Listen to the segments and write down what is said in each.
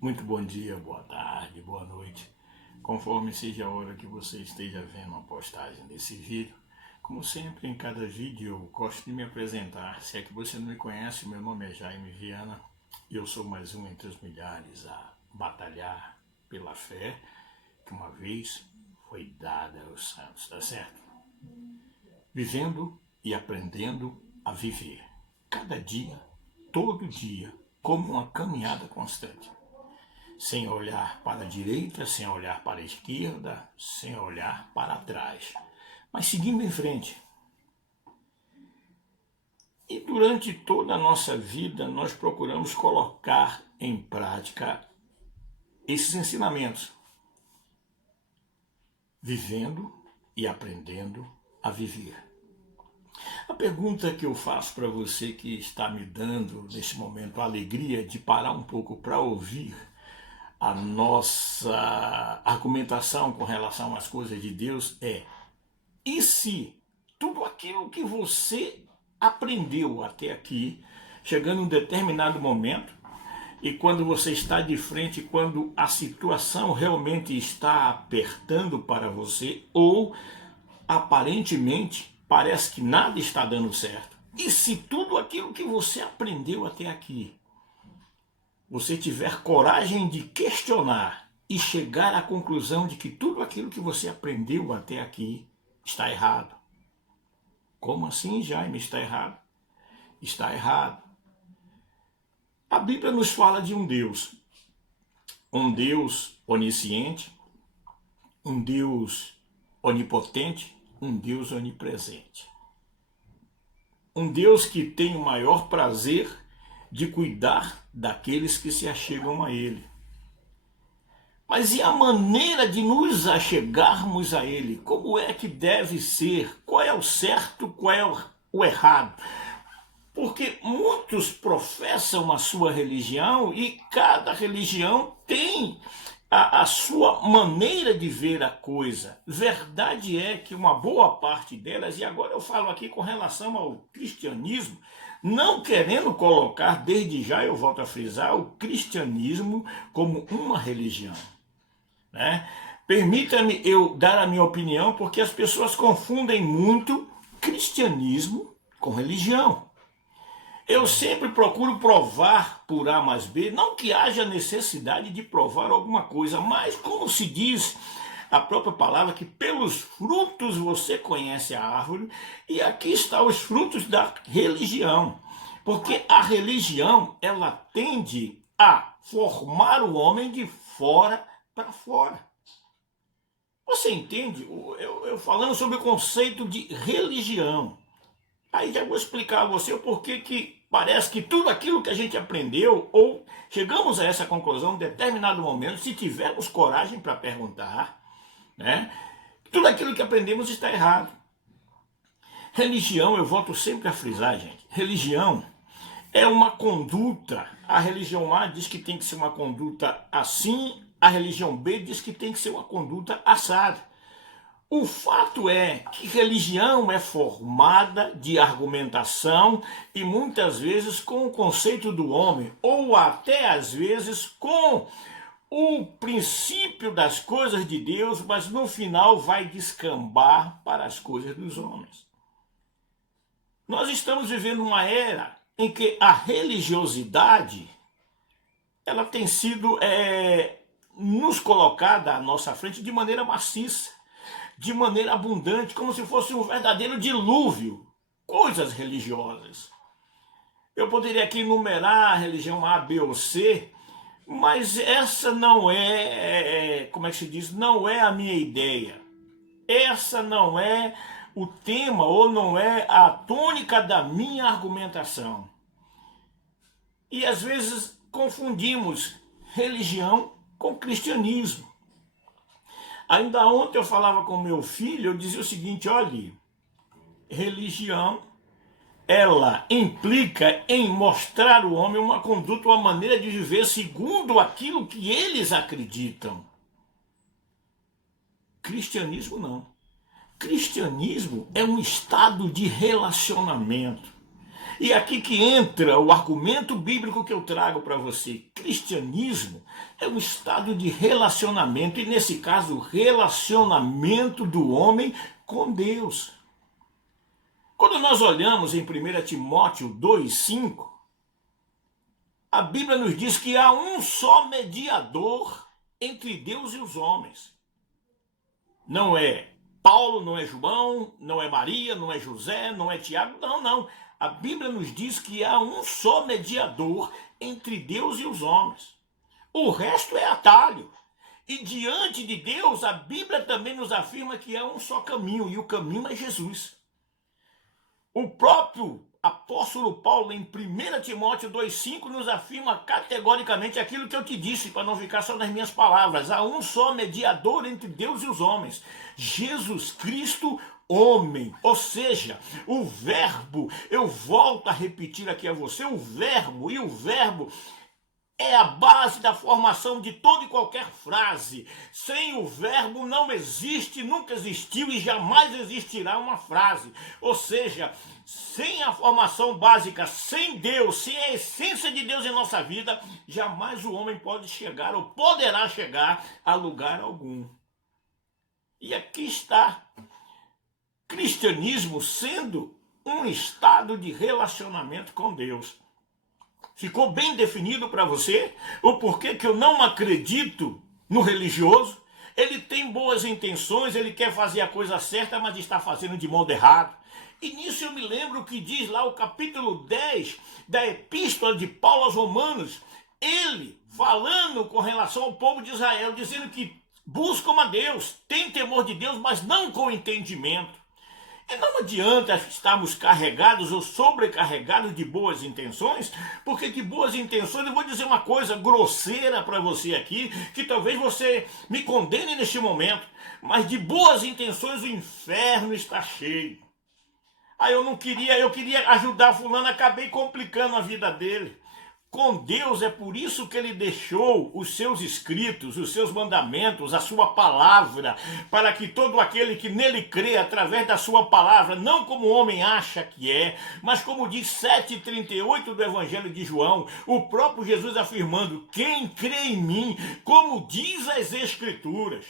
Muito bom dia, boa tarde, boa noite, conforme seja a hora que você esteja vendo a postagem desse vídeo. Como sempre, em cada vídeo eu gosto de me apresentar. Se é que você não me conhece, meu nome é Jaime Viana e eu sou mais um entre os milhares a batalhar pela fé que uma vez foi dada aos santos, tá certo? Vivendo e aprendendo a viver, cada dia, todo dia, como uma caminhada constante. Sem olhar para a direita, sem olhar para a esquerda, sem olhar para trás, mas seguindo em frente. E durante toda a nossa vida, nós procuramos colocar em prática esses ensinamentos, vivendo e aprendendo a viver. A pergunta que eu faço para você que está me dando nesse momento a alegria de parar um pouco para ouvir a nossa argumentação com relação às coisas de Deus é: e se tudo aquilo que você aprendeu até aqui, chegando em um determinado momento, e quando você está de frente, quando a situação realmente está apertando para você, ou aparentemente parece que nada está dando certo, e se tudo aquilo que você aprendeu até aqui, você tiver coragem de questionar e chegar à conclusão de que tudo aquilo que você aprendeu até aqui está errado. Como assim, Jaime, está errado? Está errado. A Bíblia nos fala de um Deus onisciente, um Deus onipotente, um Deus onipresente. Um Deus que tem o maior prazer de cuidar daqueles que se achegam a Ele. Mas e a maneira de nos achegarmos a Ele? Como é que deve ser? Qual é o certo, qual é o errado? Porque muitos professam a sua religião e cada religião tem a sua maneira de ver a coisa. Verdade é que uma boa parte delas, e agora eu falo aqui com relação ao cristianismo, não querendo colocar, desde já eu volto a frisar, o cristianismo como uma religião, né? Permita-me eu dar a minha opinião, porque as pessoas confundem muito cristianismo com religião. Eu sempre procuro provar por A mais B, não que haja necessidade de provar alguma coisa, mas como se diz a própria palavra, que pelos frutos você conhece a árvore, e aqui estão os frutos da religião. Porque a religião, ela tende a formar o homem de fora para fora. Você entende? Eu falando sobre o conceito de religião. Aí já vou explicar a você o porquê que parece que tudo aquilo que a gente aprendeu, ou chegamos a essa conclusão em determinado momento, se tivermos coragem para perguntar, né? Tudo aquilo que aprendemos está errado. Religião, eu volto sempre a frisar, gente. Religião é uma conduta. A religião A diz que tem que ser uma conduta assim, a religião B diz que tem que ser uma conduta assada. O fato é que religião é formada de argumentação e muitas vezes com o conceito do homem, ou até às vezes com o princípio das coisas de Deus, mas no final vai descambar para as coisas dos homens. Nós estamos vivendo uma era em que a religiosidade ela tem sido nos colocada à nossa frente de maneira maciça, de maneira abundante, como se fosse um verdadeiro dilúvio, coisas religiosas. Eu poderia aqui enumerar a religião A, B ou C, mas essa não como é que se diz, não é a minha ideia. Essa não é o tema ou não é a tônica da minha argumentação. E às vezes confundimos religião com cristianismo. Ainda ontem eu falava com meu filho, eu dizia o seguinte: olha, religião, ela implica em mostrar ao homem uma conduta, uma maneira de viver segundo aquilo que eles acreditam. Cristianismo não. Cristianismo é um estado de relacionamento. E aqui que entra o argumento bíblico que eu trago para você. Cristianismo é um estado de relacionamento, e nesse caso, o relacionamento do homem com Deus. Quando nós olhamos em 1 Timóteo 2,5, a Bíblia nos diz que há um só mediador entre Deus e os homens. Não é Paulo, não é João, não é Maria, não é José, não é Tiago, não. A Bíblia nos diz que há um só mediador entre Deus e os homens. O resto é atalho. E diante de Deus, a Bíblia também nos afirma que há um só caminho, e o caminho é Jesus. O próprio apóstolo Paulo, em 1 Timóteo 2,5, nos afirma categoricamente aquilo que eu te disse, para não ficar só nas minhas palavras. Há um só mediador entre Deus e os homens, Jesus Cristo, homem. Ou seja, o verbo, eu volto a repetir aqui a você, o verbo é a base da formação de toda e qualquer frase. Sem o verbo não existe, nunca existiu e jamais existirá uma frase. Ou seja, sem a formação básica, sem Deus, sem a essência de Deus em nossa vida, jamais o homem pode chegar ou poderá chegar a lugar algum. E aqui está cristianismo sendo um estado de relacionamento com Deus. Ficou bem definido para você o porquê que eu não acredito no religioso? Ele tem boas intenções, ele quer fazer a coisa certa, mas está fazendo de modo errado. E nisso eu me lembro que diz lá o capítulo 10 da Epístola de Paulo aos Romanos, ele falando com relação ao povo de Israel, dizendo que buscam a Deus, tem temor de Deus, mas não com entendimento. E não adianta estarmos carregados ou sobrecarregados de boas intenções, porque de boas intenções, eu vou dizer uma coisa grosseira para você aqui, que talvez você me condene neste momento, mas de boas intenções o inferno está cheio. Aí eu queria ajudar fulano, acabei complicando a vida dele. Com Deus é por isso que ele deixou os seus escritos, os seus mandamentos, a sua palavra, para que todo aquele que nele crê através da sua palavra, não como o homem acha que é, mas como diz 7,38 do Evangelho de João, o próprio Jesus afirmando, quem crê em mim, como diz as Escrituras.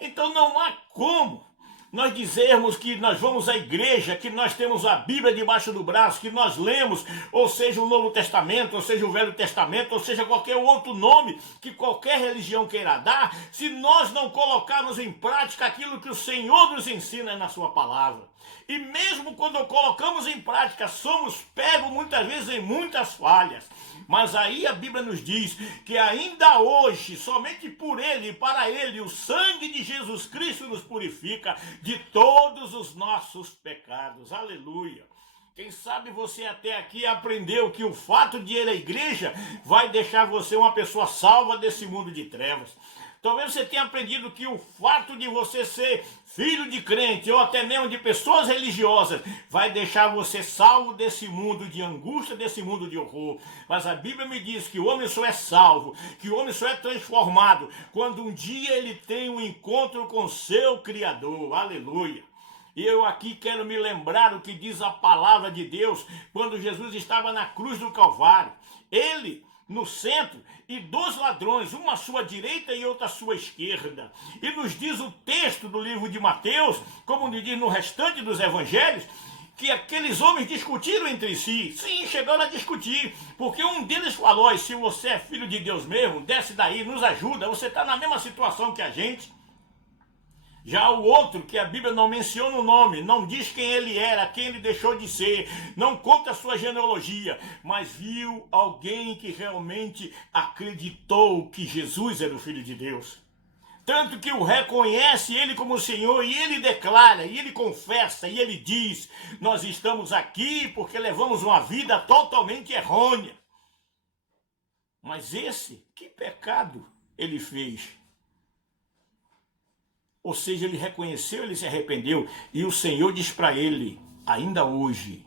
Então não há como nós dizermos que nós vamos à igreja, que nós temos a Bíblia debaixo do braço, que nós lemos, ou seja, o Novo Testamento, ou seja, o Velho Testamento, ou seja, qualquer outro nome que qualquer religião queira dar, se nós não colocarmos em prática aquilo que o Senhor nos ensina na sua palavra. E mesmo quando colocamos em prática, somos pegos muitas vezes em muitas falhas. Mas aí a Bíblia nos diz que ainda hoje, somente por Ele e para Ele, o sangue de Jesus Cristo nos purifica de todos os nossos pecados. Aleluia! Quem sabe você até aqui aprendeu que o fato de ir à igreja vai deixar você uma pessoa salva desse mundo de trevas. Talvez você tenha aprendido que o fato de você ser filho de crente ou até mesmo de pessoas religiosas vai deixar você salvo desse mundo de angústia, desse mundo de horror. Mas a Bíblia me diz que o homem só é salvo, que o homem só é transformado quando um dia ele tem um encontro com seu Criador. Aleluia! E eu aqui quero me lembrar o que diz a palavra de Deus quando Jesus estava na cruz do Calvário. Ele no centro e dois ladrões, uma à sua direita e outra à sua esquerda. E nos diz o texto do livro de Mateus, como nos diz no restante dos evangelhos, que aqueles homens discutiram entre si. Sim, chegaram a discutir, porque um deles falou, se você é filho de Deus mesmo, desce daí, nos ajuda, você está na mesma situação que a gente. Já o outro, que a Bíblia não menciona o nome, não diz quem ele era, quem ele deixou de ser, não conta a sua genealogia, mas viu alguém que realmente acreditou que Jesus era o Filho de Deus. Tanto que o reconhece ele como o Senhor, e ele declara, e ele confessa, e ele diz, nós estamos aqui porque levamos uma vida totalmente errônea. Mas que pecado ele fez? Ou seja, ele reconheceu, ele se arrependeu, e o Senhor diz para ele, ainda hoje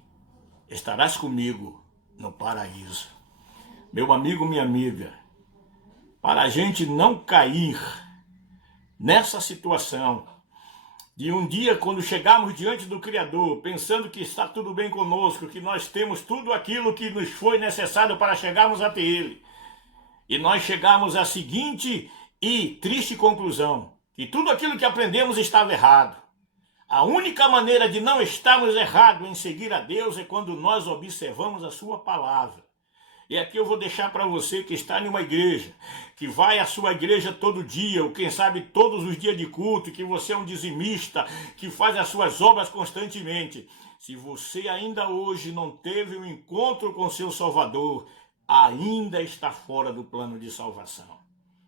estarás comigo no paraíso. Meu amigo, minha amiga, para a gente não cair nessa situação de um dia, quando chegarmos diante do Criador, pensando que está tudo bem conosco, que nós temos tudo aquilo que nos foi necessário para chegarmos até Ele, e nós chegarmos à seguinte e triste conclusão, que tudo aquilo que aprendemos estava errado. A única maneira de não estarmos errados em seguir a Deus é quando nós observamos a sua palavra. E aqui eu vou deixar para você que está em uma igreja, que vai à sua igreja todo dia, ou quem sabe todos os dias de culto, que você é um dizimista, que faz as suas obras constantemente. Se você ainda hoje não teve um encontro com seu Salvador, ainda está fora do plano de salvação.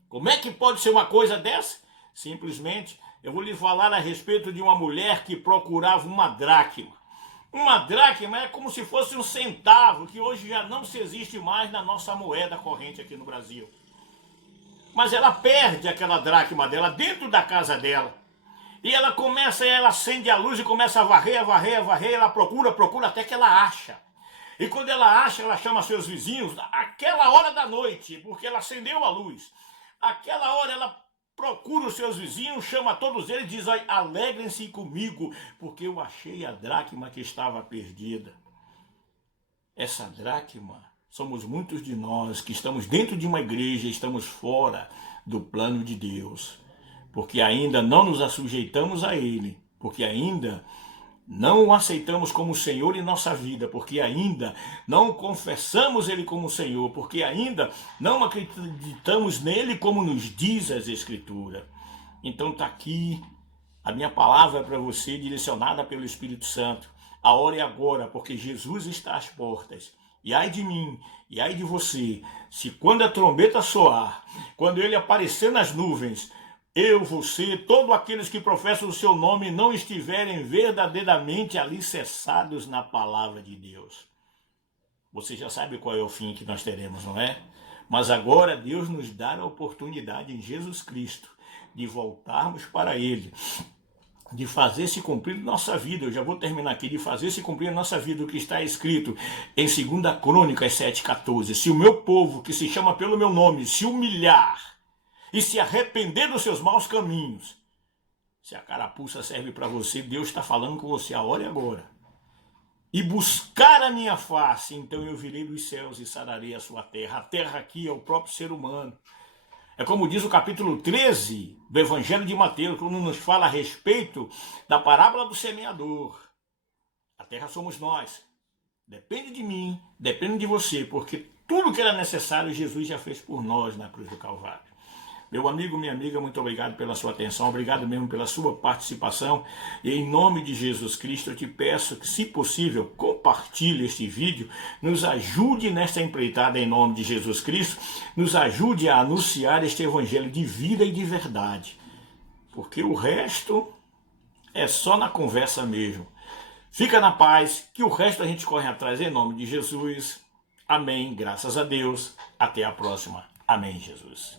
Como é que pode ser uma coisa dessa? Simplesmente, eu vou lhe falar a respeito de uma mulher que procurava uma dracma. Uma dracma é como se fosse um centavo, que hoje já não se existe mais na nossa moeda corrente aqui no Brasil. Mas ela perde aquela dracma dela dentro da casa dela. E ela acende a luz e começa a varrer, ela procura até que ela acha. E quando ela acha, ela chama seus vizinhos, aquela hora da noite, porque ela acendeu a luz. Aquela hora ela procura os seus vizinhos, chama todos eles e diz: alegrem-se comigo, porque eu achei a dracma que estava perdida. Essa dracma somos muitos de nós que estamos dentro de uma igreja, estamos fora do plano de Deus, porque ainda não nos assujeitamos a Ele, porque ainda não o aceitamos como Senhor em nossa vida, porque ainda não confessamos Ele como Senhor, porque ainda não acreditamos nele como nos diz as Escrituras. Então está aqui a minha palavra para você, direcionada pelo Espírito Santo. A hora é agora, porque Jesus está às portas. E ai de mim, e ai de você, se quando a trombeta soar, quando Ele aparecer nas nuvens, eu, você, todos aqueles que professam o seu nome não estiverem verdadeiramente alicerçados na palavra de Deus. Você já sabe qual é o fim que nós teremos, não é? Mas agora Deus nos dá a oportunidade em Jesus Cristo de voltarmos para Ele, de fazer se cumprir nossa vida. Eu já vou terminar aqui, de fazer se cumprir a nossa vida, o que está escrito em 2 Crônicas 7,14. Se o meu povo, que se chama pelo meu nome, se humilhar e se arrepender dos seus maus caminhos. Se a carapuça serve para você, Deus está falando com você, a hora é agora. E buscar a minha face, então eu virei dos céus e sararei a sua terra. A terra aqui é o próprio ser humano. É como diz o capítulo 13 do Evangelho de Mateus, quando nos fala a respeito da parábola do semeador. A terra somos nós. Depende de mim, depende de você, porque tudo que era necessário Jesus já fez por nós na cruz do Calvário. Meu amigo, minha amiga, muito obrigado pela sua atenção, obrigado mesmo pela sua participação. E em nome de Jesus Cristo, eu te peço que, se possível, compartilhe este vídeo, nos ajude nesta empreitada em nome de Jesus Cristo, nos ajude a anunciar este evangelho de vida e de verdade. Porque o resto é só na conversa mesmo. Fica na paz, que o resto a gente corre atrás em nome de Jesus. Amém, graças a Deus. Até a próxima. Amém, Jesus.